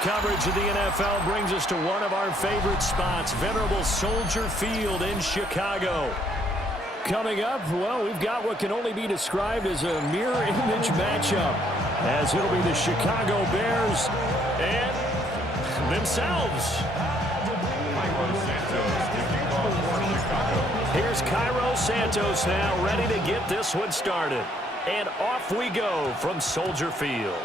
coverage of the NFL brings us to one of our favorite spots, venerable Soldier Field in Chicago. Coming up, well, we've got what can only be described as a mirror image matchup, as it'll be the Chicago Bears and themselves. Here's Cairo Santos now, ready to get this one started. And off we go from Soldier Field.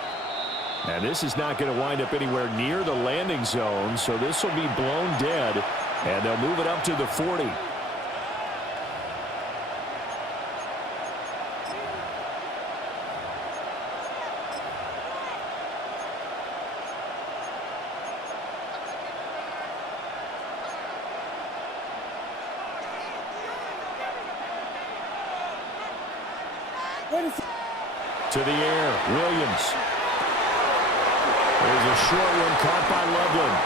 And this is not going to wind up anywhere near the landing zone, so this will be blown dead, and they'll move it up to the 40. To the air, Williams. There's a short one caught by Loveland.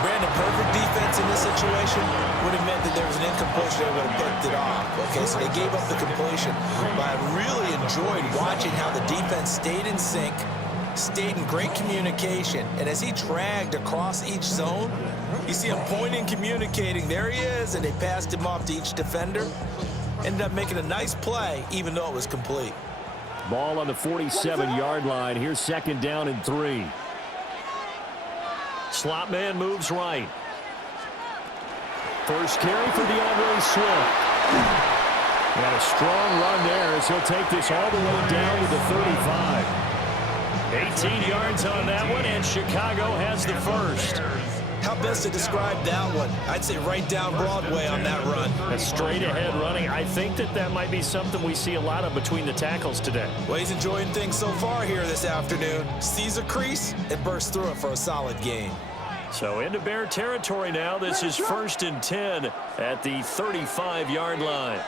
Brandon, perfect defense in this situation would have meant that there was an incompletion. They would have picked it off. Okay, so they gave up the completion. But I really enjoyed watching how the defense stayed in sync, stayed in great communication. And as he dragged across each zone, you see him pointing, communicating. There he is, and they passed him off to each defender. Ended up making a nice play, even though it was complete. Ball on the 47-yard line. Here's second down and 3. Slot man moves right. First carry for DeAndre Swift. Got a strong run there as he'll take this all the way down to the 35. 18 yards on that one, and Chicago has the first. How best to describe that one? I'd say right down Broadway on that run. A straight-ahead running. I think that might be something we see a lot of between the tackles today. Well, he's enjoying things so far here this afternoon. Sees a crease and bursts through it for a solid gain. So into Bear territory now. This is 1st and 10 at the 35-yard line.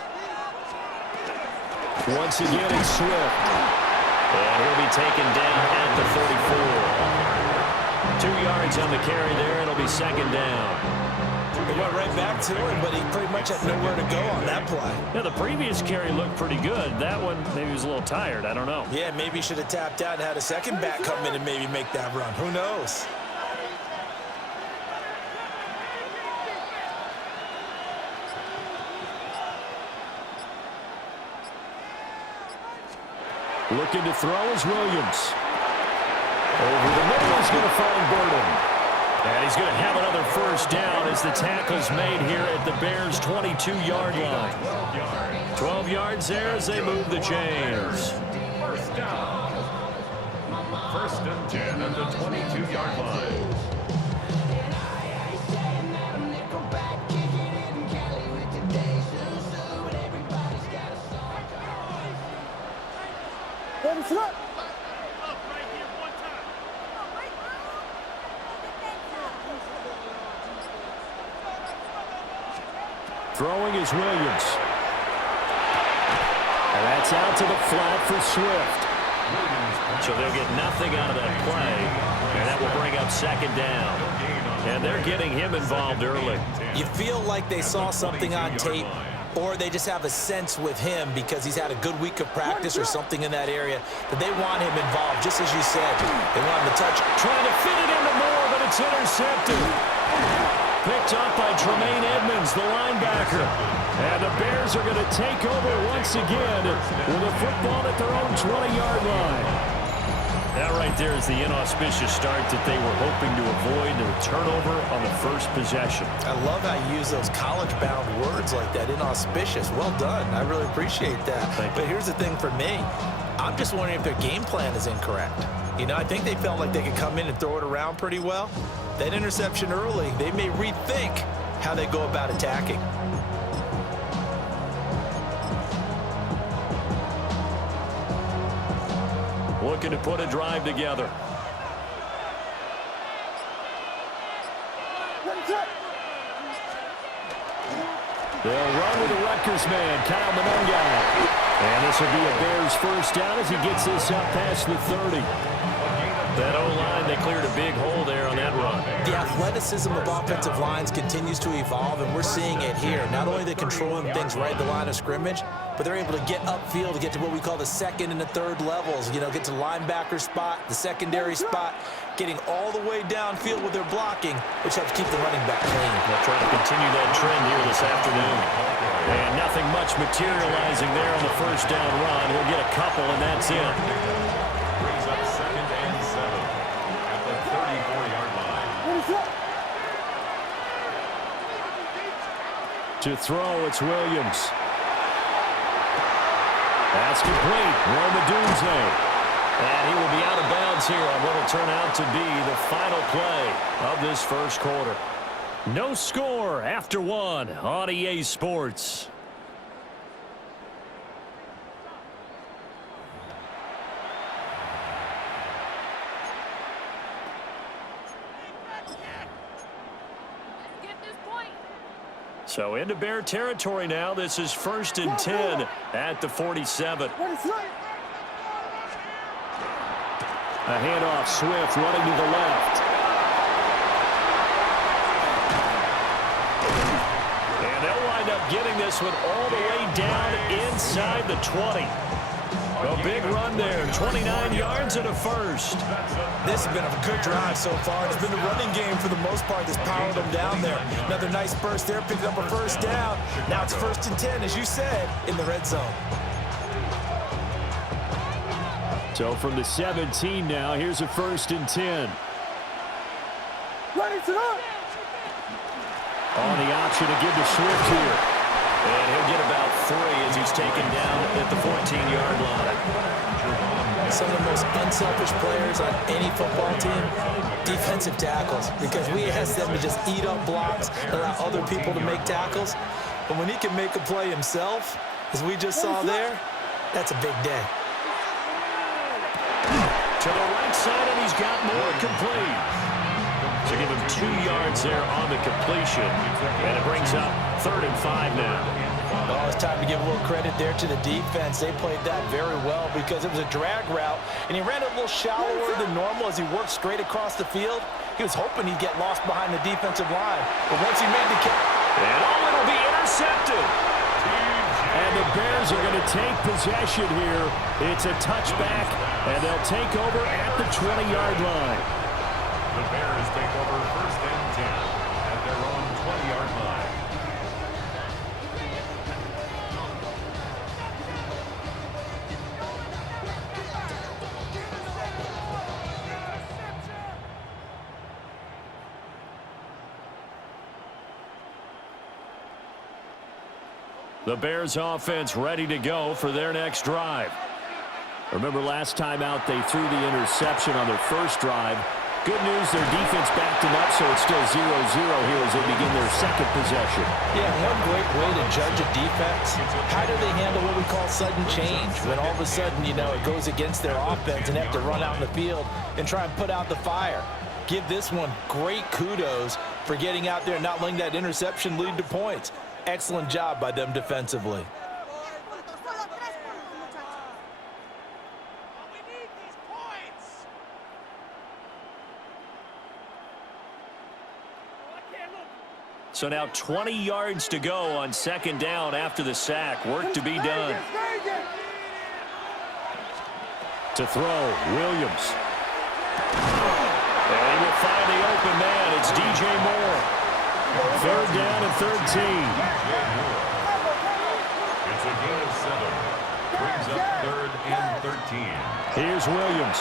Once again, it's Swift. And he'll be taken down at the 44. 2 yards on the carry there. It'll be second down. He went right back to him, but he pretty much had nowhere to go on that play. Yeah, the previous carry looked pretty good. That one, maybe he was a little tired. I don't know. Yeah, maybe he should have tapped out and had a second back come in and maybe make that run. Who knows? Looking to throw is Williams. Over the middle is going to find Burden. And he's going to have another first down as the tackle's made here at the Bears' 22-yard line. 12 yards there as they move the chains. First down. 1st and 10 at the 22-yard line. Throwing is Williams. And that's out to the flat for Swift. So they'll get nothing out of that play. And that will bring up second down. And they're getting him involved early. You feel like they saw something on tape, or they just have a sense with him because he's had a good week of practice or something in that area that they want him involved, just as you said. They want him to touch. Trying to fit it into Moore, but it's intercepted. Picked up by Tremaine Edmonds, the linebacker. And the Bears are going to take over once again with a football at their own 20-yard line. That right there is the inauspicious start that they were hoping to avoid, the turnover on the first possession. I love how you use those college-bound words like that, inauspicious. Well done. I really appreciate that. But here's the thing for me. I'm just wondering if their game plan is incorrect. You know, I think they felt like they could come in and throw it around pretty well. That interception early, they may rethink how they go about attacking. Looking to put a drive together. They'll run with the Rutgers man, Kyle Monongai. And this will be a Bears first down as he gets this up past the 30. That O-line, they cleared a big hole there on that run. The athleticism of offensive lines continues to evolve, and we're seeing it here. Not only are they controlling things right at the line of scrimmage, but they're able to get upfield to get to what we call the second and the third levels. You know, get to the linebacker spot, the secondary spot, getting all the way downfield with their blocking, which helps keep the running back clean. They'll try to continue that trend here this afternoon. And nothing much materializing there on the first down run. He'll get a couple, and that's it. Brings up 2nd and 7 at the 34-yard line. To throw, it's Williams. That's complete. Romadunze. And he will be out of bounds here on what will turn out to be the final play of this first quarter. No score after one on EA Sports. So into Bear territory now. This is 1st and 10 at the 47. A handoff, Swift running to the left. And they'll wind up getting this one all the way down inside the 20. A big run there, 29 yards and a first. This has been a good drive so far. It's been the running game for the most part that's powered them down there. Another nice burst there, picking up a first down. Now it's 1st and 10, as you said, in the red zone. So from the 17 now, here's a 1st and 10. On the option to give to Swift here. And he'll get about 3 as he's taken down at the 14-yard line. Some of the most unselfish players on any football team, defensive tackles, because we ask them to just eat up blocks, allow other people to make tackles. But when he can make a play himself, as we just saw there, that's a big day. To the right side, and he's got more complete. So give him 2 yards there on the completion. And it brings up 3rd and 5 now. Well, it's time to give a little credit there to the defense. They played that very well because it was a drag route, and he ran it a little shallower than normal as he worked straight across the field. He was hoping he'd get lost behind the defensive line. But once he made the kick, and it'll be intercepted. And the Bears are going to take possession here. It's a touchback, and they'll take over at the 20-yard line. The Bears take over 1st and 10 at their own 20-yard line. The Bears offense ready to go for their next drive. Remember last time out they threw the interception on their first drive. Good news, their defense backed them up, so it's still 0-0 here as they begin their second possession. Yeah, one great way to judge a defense, how do they handle what we call sudden change? When all of a sudden, you know, it goes against their offense and they have to run out in the field and try and put out the fire. Give this one great kudos for getting out there and not letting that interception lead to points. Excellent job by them defensively. So now 20 yards to go on 2nd down after the sack. Work to be done. To throw, Williams. And he will find the open man. It's DJ Moore. 3rd down and 13. It's a gain of 7. Brings up 3rd and 13. Here's Williams.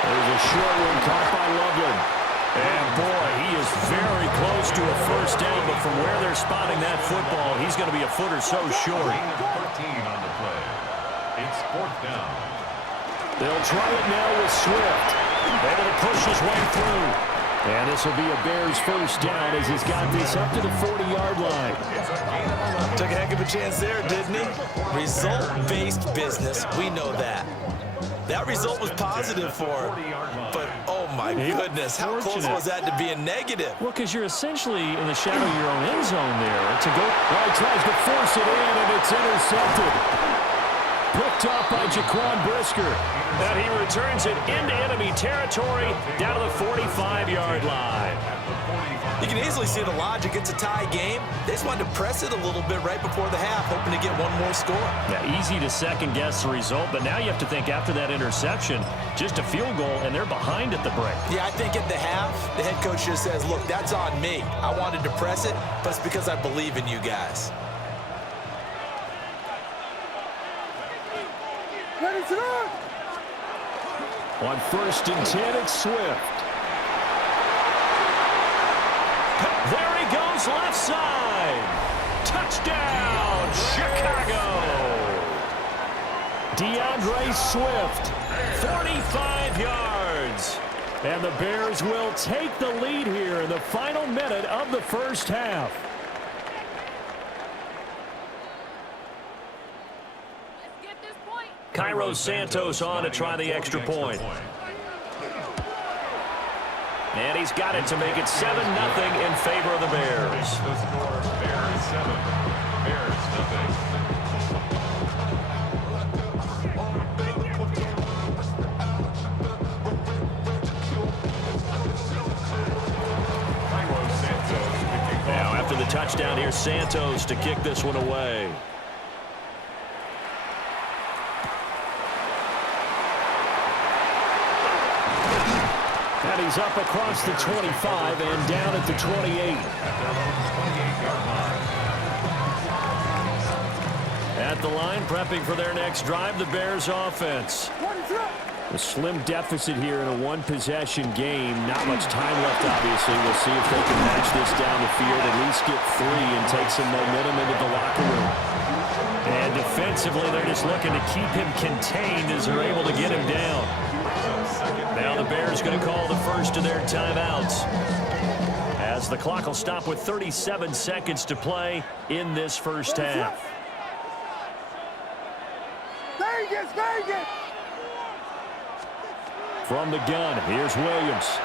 There's a short one caught by Loveland. And boy, he is very close to a first down, but from where they're spotting that football, he's going to be a foot or so short. Gain of 13 on the play. It's 4th down. They'll try it now with Swift. Able to push his way through. And this will be a Bears first down as he's got this up to the 40-yard line. Took a heck of a chance there, didn't he? Result-based business, we know that. That result was positive for him. But, oh my goodness, how close was that to being negative? Well, because you're essentially in the shadow of your own end zone there. To go, well, he tries to force it in, and it's intercepted. Picked off by Jaquan Brisker. And he returns it into enemy territory down to the 45-yard line. You can easily see the logic. It's a tie game. They just wanted to press it a little bit right before the half, hoping to get one more score. Yeah, easy to second-guess the result, but now you have to think after that interception, just a field goal, and they're behind at the break. Yeah, I think at the half, the head coach just says, look, that's on me. I wanted to press it, but it's because I believe in you guys. Ready to run! On 1st and 10, it's Swift. There he goes, left side. Touchdown, Chicago. DeAndre Swift, 45 yards. And the Bears will take the lead here in the final minute of the first half. Cairo Santos on to try the extra point. And he's got it to make it 7-0 in favor of the Bears. The score, Bears 7, Bears nothing. Now after the touchdown, here's Santos to kick this one away. And he's up across the 25 and down at the 28. At the line, prepping for their next drive, the Bears offense. A slim deficit here in a one-possession game. Not much time left, obviously. We'll see if they can match this down the field, at least get 3 and take some momentum into the locker room. And defensively, they're just looking to keep him contained as they're able to get him down. Now the Bears going to call the first of their timeouts, as the clock will stop with 37 seconds to play in this first half. Vegas, Vegas! From the gun, here's Williams.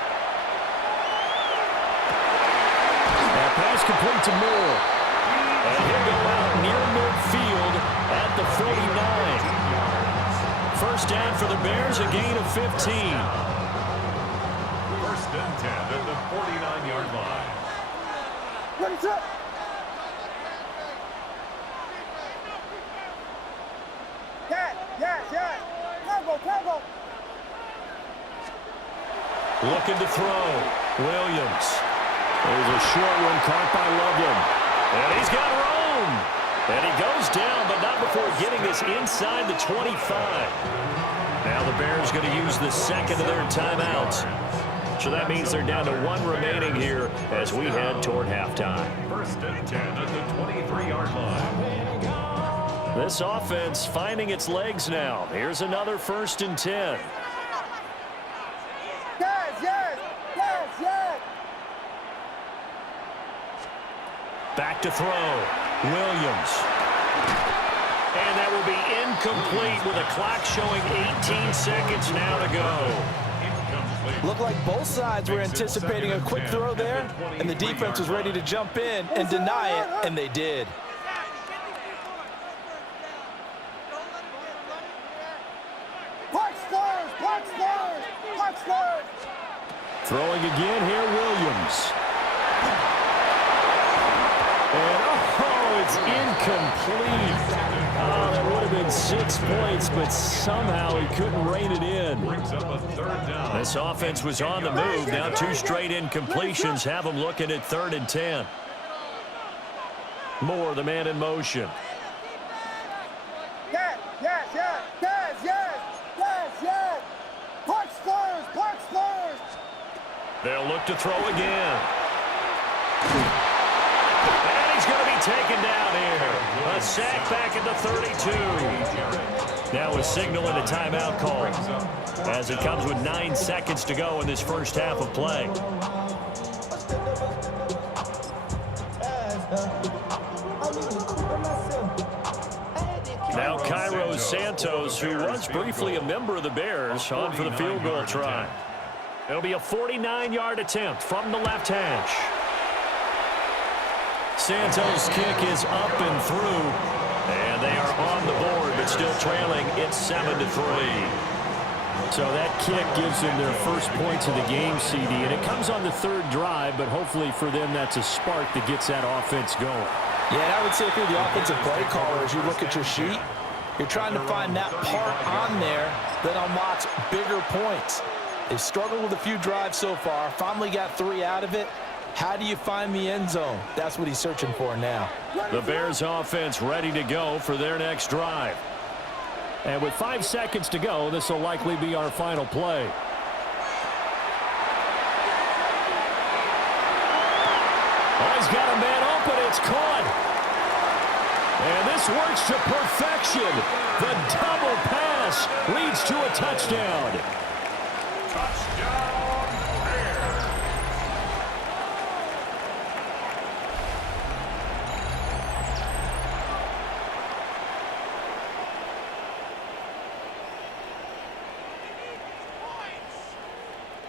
That pass complete to Moore. And he'll go out near midfield at the 49. First down for the Bears, a gain of 15. 1st and 10 at the 49-yard line. Ready up! Yes! Tango! Looking to throw. Williams. There's a short one caught by Loveland. And he's got room. And he goes down, but not before getting this inside the 25. Now the Bears going to use the second of their timeouts. So that means they're down to 1 remaining here as we head toward halftime. 1st and 10 at the 23-yard line. This offense finding its legs now. Here's another 1st and 10. Yes! Back to throw. Williams. And that will be incomplete with a clock showing 18 seconds now to go. Looked like both sides were anticipating a quick throw there, and the defense was ready to jump in and deny it, and they did. Throwing again here, Williams. And, it's incomplete. Oh, that would have been 6 points, but somehow he couldn't rein it in. Brings up a 3rd down. This offense was on the move. Now 2 straight incompletions have them looking at 3rd and 10. Moore, the man in motion. Yes! Punch first! They'll look to throw again. And he's going to be taken down here. A sack back at the 32. Now a signal and a timeout call, as it comes with 9 seconds to go in this first half of play. Now Cairo Santos, who was briefly a member of the Bears, on for the field goal try. It'll be a 49-yard attempt from the left hash. Santos' kick is up and through, and they are on the board Detroit still trailing. It's 7-3. So that kick gives them their first points of the game, CD, and it comes on the third drive, but hopefully for them that's a spark that gets that offense going. Yeah, and I would say if you're the offensive play caller, as you look at your sheet, you're trying to find that part on there that unlocks bigger points. They've struggled with a few drives so far, finally got 3 out of it. How do you find the end zone? That's what he's searching for now. The Bears offense ready to go for their next drive. And with 5 seconds to go, this will likely be our final play. Oh, he's got a man open. It's caught. And this works to perfection. The double pass leads to a touchdown. Touchdown, Bears.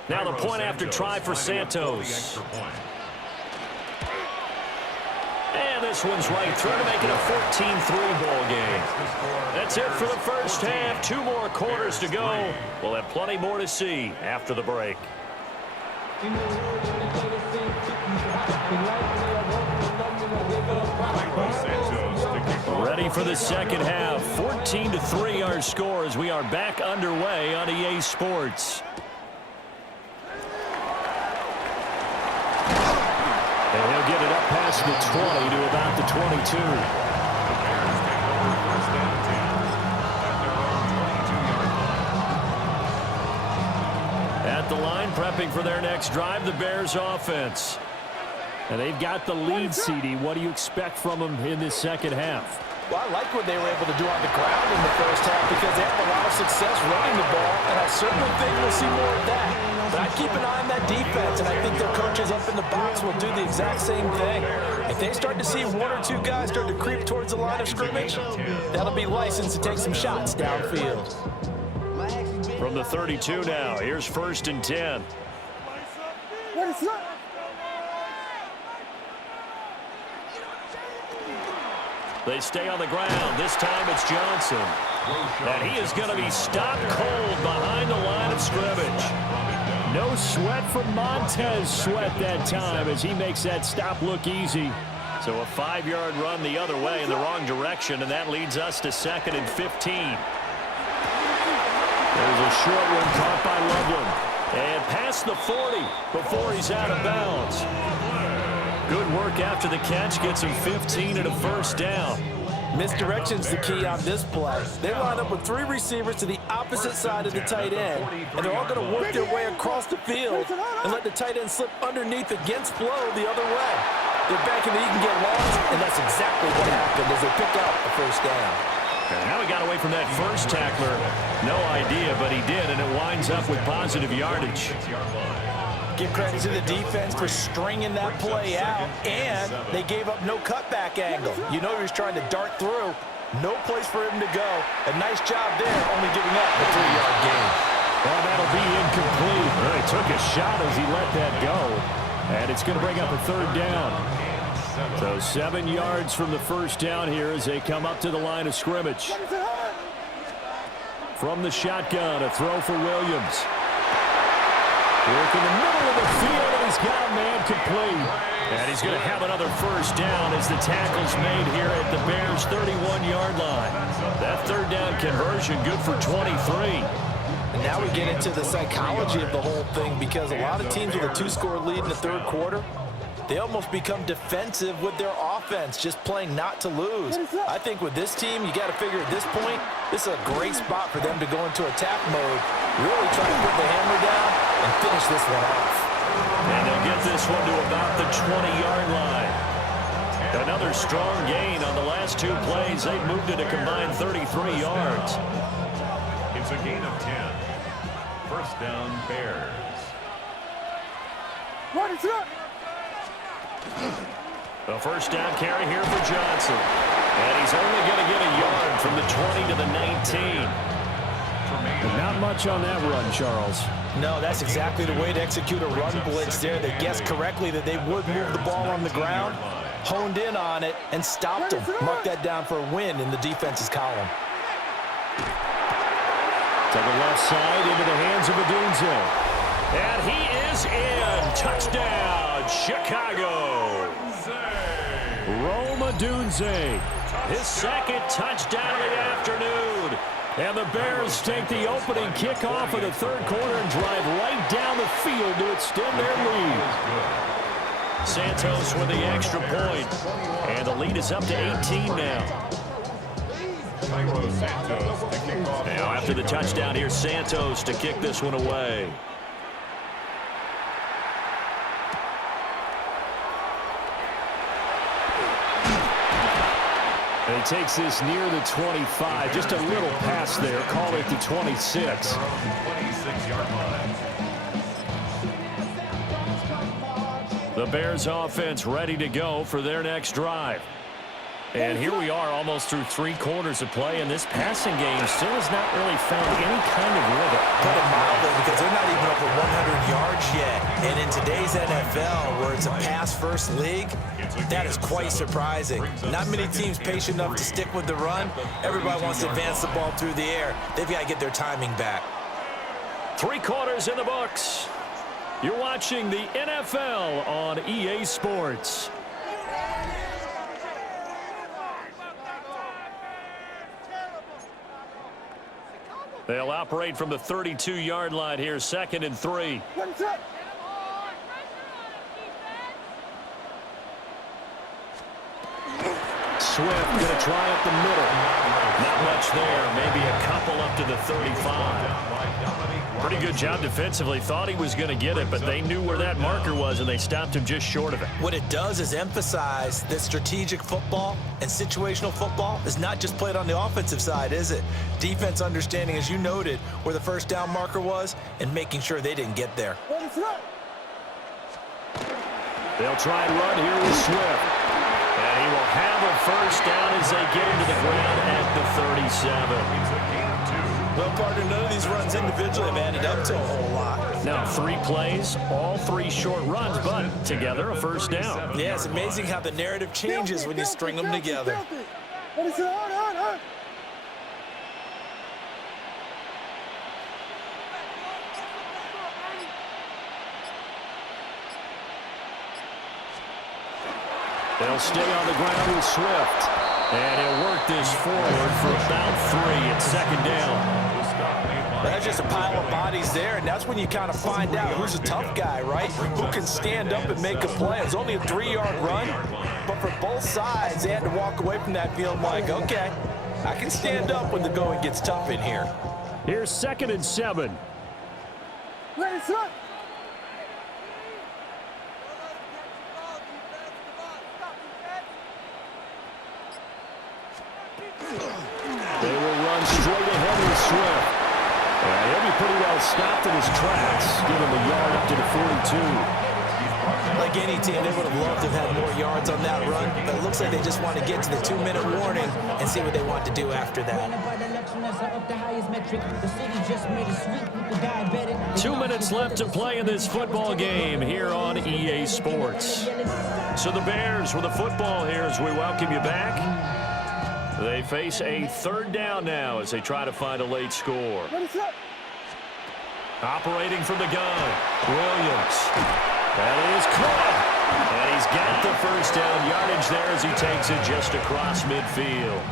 Now the point after try for Santos. And this one's right through to make it a 14-3 ball game. That's it for the first half. 2 more quarters to go. We'll have plenty more to see after the break. Ready for the second half. 14-3 our score as we are back underway on EA Sports. And he'll get it up past the 20 to about the 22. At the line, prepping for their next drive, the Bears offense. And they've got the lead, CD. What do you expect from them in this second half? Well, I like what they were able to do on the ground in the first half because they have a lot of success running the ball, and I certainly think we'll see more of that. But I keep an eye on that defense, and I think their coaches up in the box will do the exact same thing. If they start to see 1 or 2 guys start to creep towards the line of scrimmage, that'll be licensed to take some shots downfield. From the 32 now, here's 1st and 10. They stay on the ground. This time it's Johnson. And he is going to be stopped cold behind the line of scrimmage. No sweat from Montez Sweat that time as he makes that stop look easy. So a 5-yard run the other way in the wrong direction, and that leads us to 2nd and 15. There's a short one caught by Loveland. And past the 40 before he's out of bounds. Good work after the catch. Gets him 15 and a first down. Misdirection's the key on this play. They line up with 3 receivers to the opposite side of the tight end, and they're all going to work their way across the field and let the tight end slip underneath against flow the other way. They're banking that he can get lost, and that's exactly what happened as they pick up the first down. And now he got away from that first tackler. No idea, but he did, and it winds up with positive yardage. Give credit to the defense for stringing that play out, and they gave up no cutback angle. You know he was trying to dart through. No place for him to go. A nice job there, only giving up a 3-yard gain. Well, that'll be incomplete. Well, he took a shot as he let that go, and it's going to bring up a 3rd down. So 7 yards from the first down here as they come up to the line of scrimmage. From the shotgun, a throw for Williams. Work in the middle of the field, and he's got a man complete. And he's going to have another first down as the tackle's made here at the Bears' 31-yard line. That 3rd down conversion good for 23. And now we get into the psychology of the whole thing because a lot of teams with a 2-score lead in the 3rd quarter, they almost become defensive with their offense, just playing not to lose. I think with this team, you got to figure at this point, this is a great spot for them to go into attack mode, really try to put the hammer down and finish this one off. And they'll get this one to about the 20-yard line. Another strong gain on the last 2 plays. They've moved it a combined 33 yards. It's a gain of 10. First down, Bears. A first down carry here for Johnson. And he's only going to get a yard from the 20 to the 19. Not much on that run, Charles. No, that's exactly the way to execute a run blitz there. They guessed correctly that they would move the ball on the ground, honed in on it, and stopped them. Mark that down for a win in the defense's column. To the left side, into the hands of Odunze. And he is in. Touchdown, Chicago. Rome Odunze, his second touchdown of the afternoon. And the Bears take the opening kickoff of the third quarter and drive right down the field to extend their lead. Santos with the extra point. And the lead is up to 18 now. Now after the touchdown, here's Santos to kick this one away. And he takes this near the 25. Just a little pass there. Call it the 26. The Bears offense ready to go for their next drive. And here we are almost through 3 quarters of play, and this passing game still has not really found any kind of rhythm. Put it mildly, because they're not even over 100 yards yet. And in today's NFL, where it's a pass-first league, that is quite surprising. Not many teams patient enough to stick with the run. Everybody wants to advance the ball through the air. They've got to get their timing back. 3 quarters in the books. You're watching the NFL on EA Sports. They'll operate from the 32-yard line here, 2nd and 3. Swift going to try up the middle. Not much there. Maybe a couple up to the 35. Pretty good job defensively. Thought he was going to get it, but they knew where that marker was, and they stopped him just short of it. What it does is emphasize that strategic football and situational football is not just played on the offensive side, is it? Defense understanding, as you noted, where the first down marker was and making sure they didn't get there. They'll try and run here with Swift. And he will have a first down as they get into the ground at the 37. Well, partner, none of these runs individually have added up to a whole lot. Now 3 plays, all 3 short runs, but together a first down. Yeah, it's amazing how the narrative changes when you string them together. They'll stay on the ground with Swift. And he'll work this forward for about 3 at 2nd down. That's just a pile of bodies there, and that's when you kind of find out who's a tough guy, right? Who can stand up and make a play. It's only a 3-yard run, but for both sides, they had to walk away from that feeling like, okay, I can stand up when the going gets tough in here. Here's 2nd and 7. Ready, set. They will run straight ahead with Swift. And he'll be pretty well stopped in his tracks. Give him a yard up to the 42. Like any team, they would have loved to have had more yards on that run, but it looks like they just want to get to the 2-minute warning and see what they want to do after that. 2 minutes left to play in this football game here on EA Sports. So the Bears with the football here as we welcome you back. They face a 3rd down now as they try to find a late score. Operating from the gun, Williams. That is caught. And he's got the first down yardage there as he takes it just across midfield.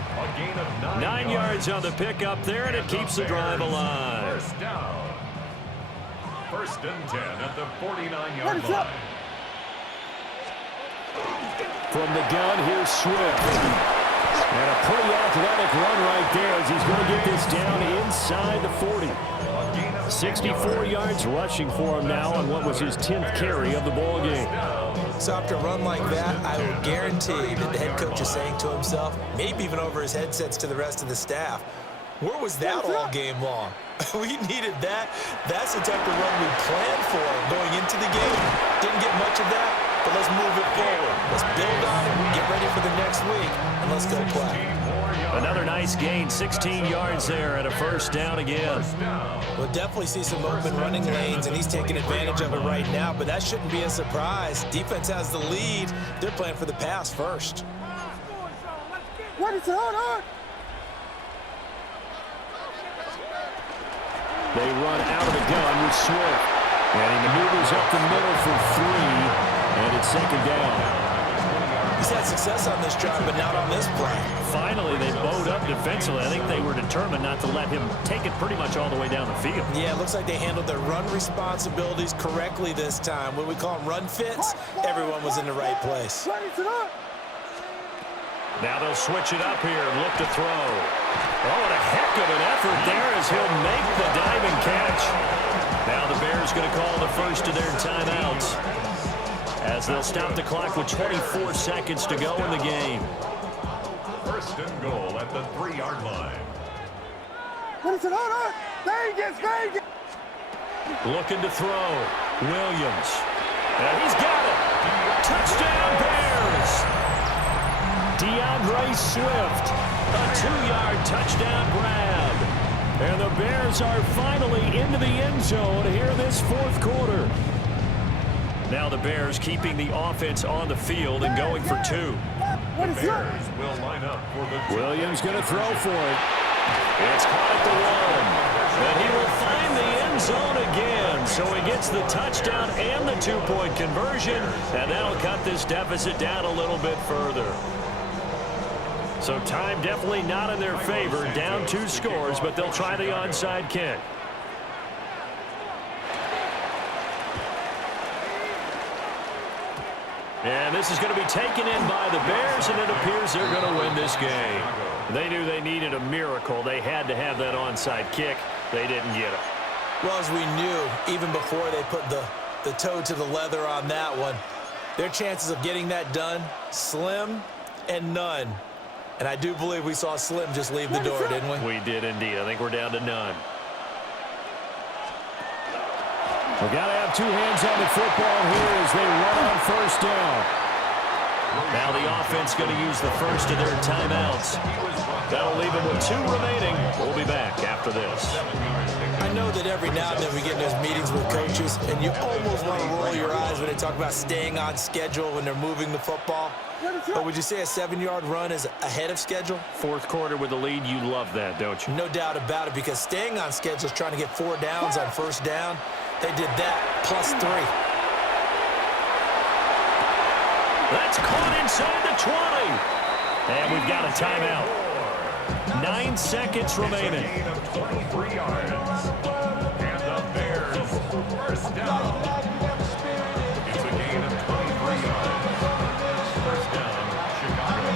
9 yards on the pickup there, and it keeps the drive alive. First down. 1st and 10 at the 49-yard line. From the gun, here's Swift. And a pretty athletic run right there as he's going to get this down inside the 40. 64 yards rushing for him now on what was his 10th carry of the ball game. So after a run like that, I will guarantee that the head coach is saying to himself, maybe even over his headsets to the rest of the staff, where was that all game long? We needed that. That's the type of run we planned for going into the game. Didn't get much of that, but let's move it forward. Let's build on it, get ready for the next week, and let's go play. Another nice gain, 16 yards there and a first down again. We'll definitely see some open running lanes, and he's taking advantage of it right now, but that shouldn't be a surprise. Defense has the lead. They're playing for the pass first. What is it? Hold on. They run out of the gun with Swift. And he maneuvers up the middle for 3. And it's second down. He's had success on this drive, but not on this play. Finally, they bowed up defensively. I think they were determined not to let him take it pretty much all the way down the field. Yeah, it looks like they handled their run responsibilities correctly this time. When we call them run fits, everyone was in the right place. Now they'll switch it up here and look to throw. Oh, what a heck of an effort there as he'll make the diving catch. Now the Bears going to call the first of their timeouts, as they'll stop the clock with 24 seconds to go in the game. First and goal at the 3-yard line. Looking to throw. Williams. And he's got it. Touchdown, Bears. DeAndre Swift. A 2-yard touchdown grab. And the Bears are finally into the end zone here in this fourth quarter. Now the Bears keeping the offense on the field and going for 2. The Bears will line up for the Williams going to throw for it. It's caught at the 1. And he will find the end zone again. So he gets the touchdown and the 2-point conversion. And that'll cut this deficit down a little bit further. So time definitely not in their favor. Down 2 scores, but they'll try the onside kick. And this is going to be taken in by the Bears, and it appears they're going to win this game. They knew they needed a miracle. They had to have that onside kick. They didn't get it. Well, as we knew, even before they put the toe to the leather on that one, their chances of getting that done, slim and none. And I do believe we saw Slim just leave the door, didn't we? We did indeed. I think we're down to none. We've got to have 2 hands on the football here as they run on first down. Now the offense going to use the first of their timeouts. That'll leave them with 2 remaining. We'll be back after this. I know that every now and then we get in those meetings with coaches, and you almost want to roll your eyes when they talk about staying on schedule when they're moving the football. But would you say a 7-yard run is ahead of schedule? Fourth quarter with the lead, you love that, don't you? No doubt about it, because staying on schedule is trying to get 4 downs on first down. They did that plus 3. That's caught inside the 20. And we've got a timeout. 9 seconds remaining. Gain of 23 yards. And the Bears first down. It's a gain of 23 yards. First down, Chicago.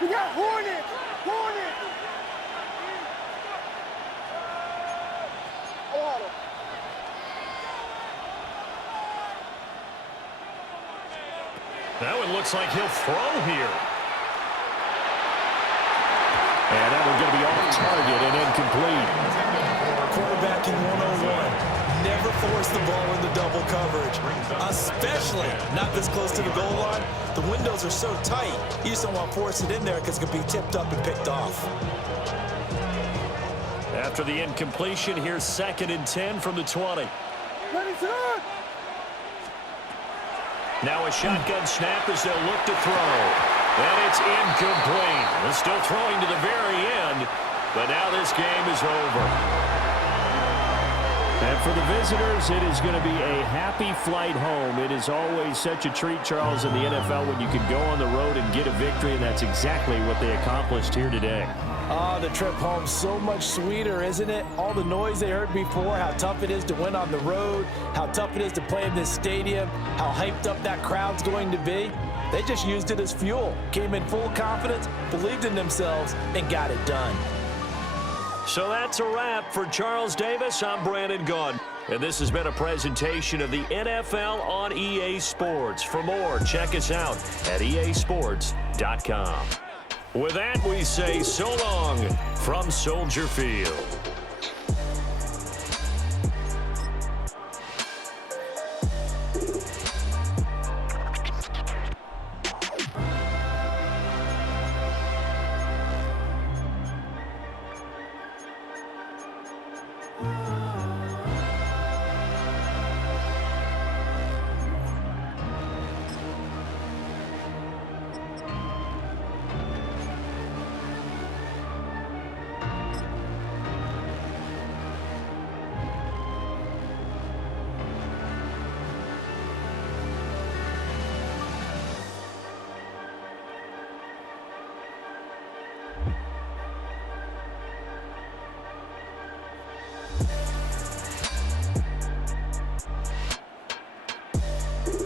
We got Hornet! Hornet! That one looks like he'll throw here. And that one's going to be off target and incomplete. Quarterbacking 101. Never force the ball into double coverage, especially not this close to the goal line. The windows are so tight, you just don't want to force it in there because it could be tipped up and picked off. After the incompletion, here's 2nd and 10 from the 20. Now a shotgun snap as they'll look to throw. And it's incomplete. They're still throwing to the very end, but now this game is over. And for the visitors, it is going to be a happy flight home. It is always such a treat, Charles, in the NFL when you can go on the road and get a victory, and that's exactly what they accomplished here today. Ah, the trip home so much sweeter, isn't it? All the noise they heard before, how tough it is to win on the road, how tough it is to play in this stadium, how hyped up that crowd's going to be. They just used it as fuel, came in full confidence, believed in themselves, and got it done. So that's a wrap for Charles Davis. I'm Brandon Gunn. And this has been a presentation of the NFL on EA Sports. For more, check us out at easports.com. With that, we say so long from Soldier Field.